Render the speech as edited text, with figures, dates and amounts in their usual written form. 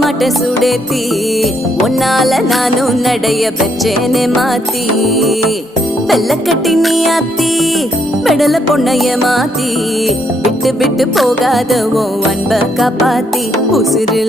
மாட்ட சுடேத்தி உன்னால நானும் நடைய பெற்றேனே மாத்தி வெள்ள கட்டி நீ ஆத்தி பெடல பொண்ணைய மாத்தி விட்டு விட்டு போகாத உன் அன்ப காப்பாத்தி உசிரில்